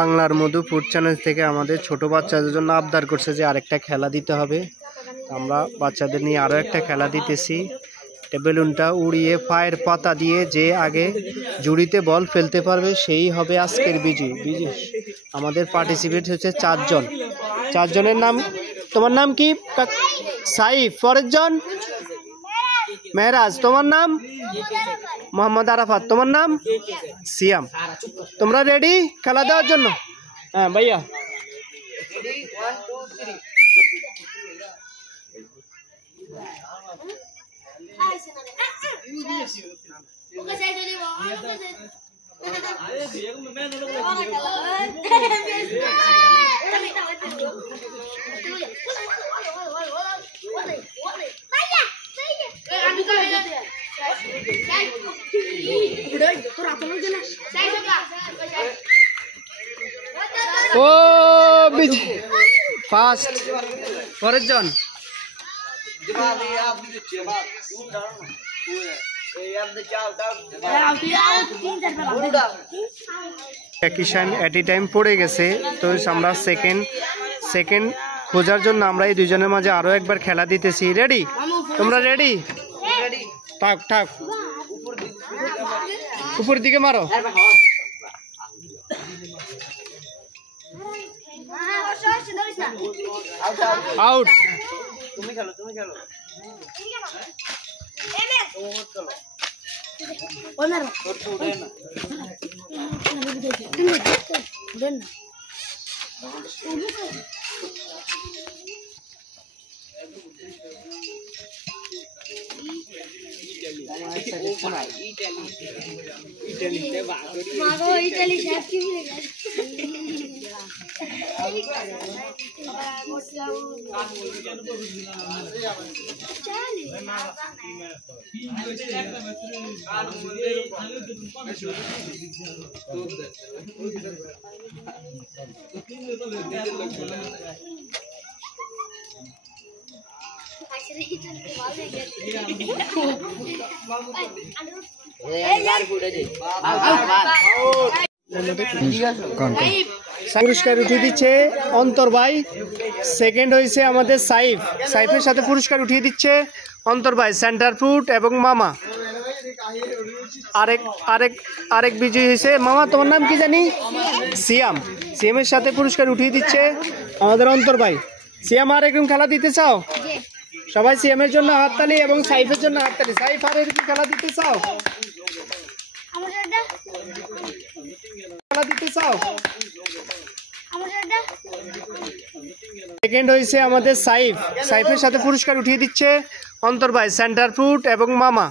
বাংলার মধু food channel থেকে আমাদের ছোট বাচ্চাদের জন্য আবদার করছে যে আরেকটা খেলা দিতে হবে। আমরা বাচ্চাদের নিয়ে আরও একটা খেলা দিতেছি। বেলুনটা উড়িয়ে পায়ের পাতা দিয়ে যে আগে জুড়িতে বল ফেলতে পারবে সেই হবে আজকের বিজয়ী। আমাদের পার্টিসিপেট হচ্ছে 4 জন। 4 জনের নাম, তোমার নাম কি? সাইফ। পরের জন মেহরাজ। তোমার নাম? মোহাম্মদ আরাফাত। তোমার নাম? সিয়াম। তোমরা রেডি খেলা দেওয়ার জন্য? হ্যাঁ ভাইয়া। ও ফার্স্ট। পরের জন কিষান এট এ টাইম পড়ে গেছে, তো আমরা সেকেন্ড খোঁজার জন্য আমরা এই দুজনের মাঝে আরো একবার খেলা দিতেছি। রেডি? তোমরা রেডি? থাক থাক, উপর দিকে মারো। আউট। তুমি খেলো, তুমি খেলো। পুরস্কার উঠিয়ে দিচ্ছে অন্তর ভাই। সেকেন্ড হয়েছে আমাদের সাইফ। সাইফের সাথে পুরস্কার উঠিয়ে দিচ্ছে অন্তর ভাই, সেন্টার ফুড এবং মামা। আরেক বিজয়ী হয়েছে মামা, তোমার নাম কি জানি? সিয়াম। সিয়ামের সাথে পুরস্কার উঠিয়ে দিচ্ছে আমাদের অন্তর ভাই। সিয়াম আর একরকম খেলা দিতে চাও? সবাই সিয়ামের জন্য হাততালি এবং সাইফের জন্য হাততালি। সাইফ আর এরকম খেলা দিতে চাও? খেলা দিতে চাও? সেকেন্ড হয়েছে আমাদের সাইফ। সাইফের সাথে পুরস্কার উঠিয়ে দিচ্ছে অন্তর ভাই, সেন্টার ফুড এবং মামা।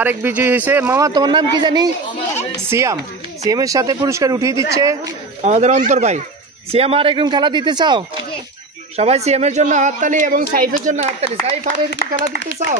আরেক বিজয়ী হয়েছে মামা, তোমার নাম কি জানি? সিয়াম। সিয়ামের সাথে পুরস্কার উঠিয়ে দিচ্ছে আমাদের অন্তর ভাই। সিয়াম আর একরকম খেলা দিতে চাও? সবাই সিয়ামের জন্য হাততালি এবং সাইফের জন্য হাততালি। সাইফ আর এরকম খেলা দিতে চাও?